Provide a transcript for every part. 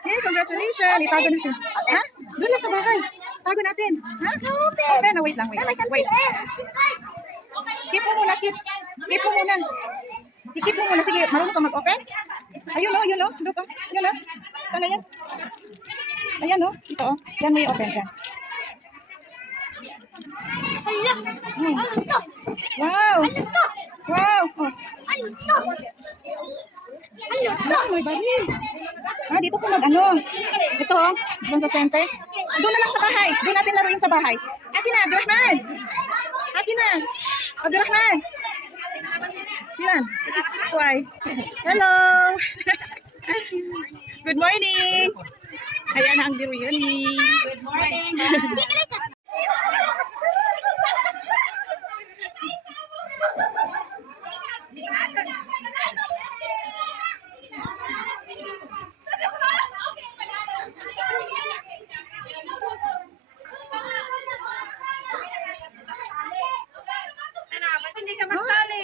Hey, congratulations! Itago natin. Ha? Doon lang sa bahay. Tago natin. Ha? Open na, wait lang, wait. Wait. Keep mo muna, keep. Keep mo muna. I-keep mo muna. Sige, marunong ka mag-open? Ayun o, yun o. Look o. Yun o. Sana yan? Ayan o. Ito o. Diyan mo i-open dyan. Wow! Wow! Oh. May baril. Ah, dito po mag-ano. Ito o. Doon sa center. Doon na lang sa bahay. Doon natin laruin sa bahay. Akin na, Abdurrahman. Akin na. Abdurrahman. Silan. Why? Hello. Good morning. Ayan ang biryani. Good morning.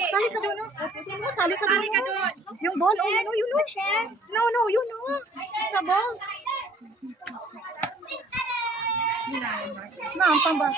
Sali ka doon, no? Sali ka doon. Yung ball, oh, no, yun, no. No, yun, no. Sa ball. Nampang ba?